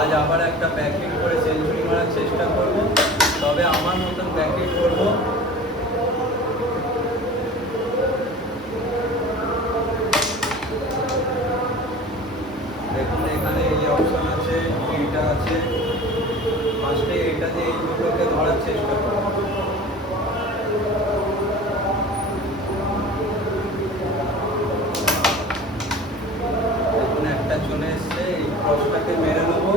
আজ আবার একটা ব্যাকহিট করে সেঞ্চুরি মারার চেষ্টা করব, তবে আমার মতন ব্যাকহিট করব। দেখুন এখানে এই অপশন আছে, এইটা আছে, ফার্স্টে এটা দিয়ে এই দুটোকে ধরার চেষ্টা করব। দেখুন একটা চলে এসছে, এই ক্রসটাকে মেরে নেবো।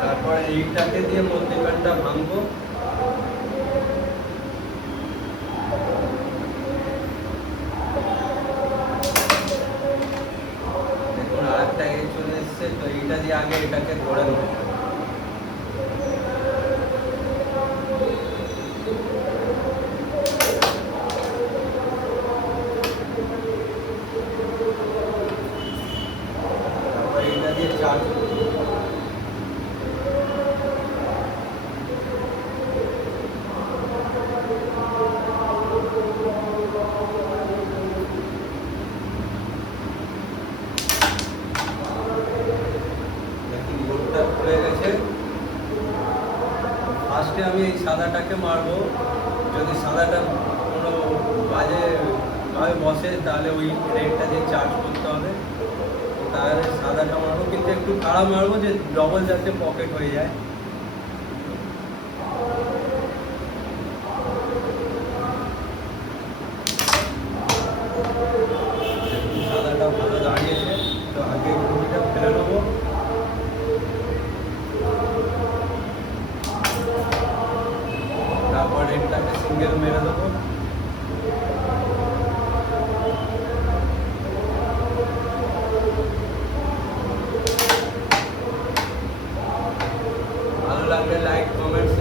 তারপর এইটাকে দিয়ে মধ্যিখানটা ভাঙবো। দেখুন আর একটা এই চলে এসছে, তো এইটা দিয়ে আগে এটাকে ধরে নেবো। তারপর এইটা দিয়ে চার্জ খুলে গেছে। ফার্স্টে আমি এই সাদাটাকে মারবো, যদি সাদাটা কোনো বাজে ভাবে বসে তাহলে ওই রেডটা দিয়ে চার্জ করতে হবে, তাহলে সাদাটা মারবো, কিন্তু একটু খারাপ মারবো যে ডবল যাতে পকেট হয়ে যায়। সাদাটা ভালো দাঁড়িয়েছে, তো আগে ঘুড়িটা ফেলে নেবো। তারপর রেডটাকে সিঙ্গেল মেরে দেবো। ভালো লাগলে লাইক কমেন্ট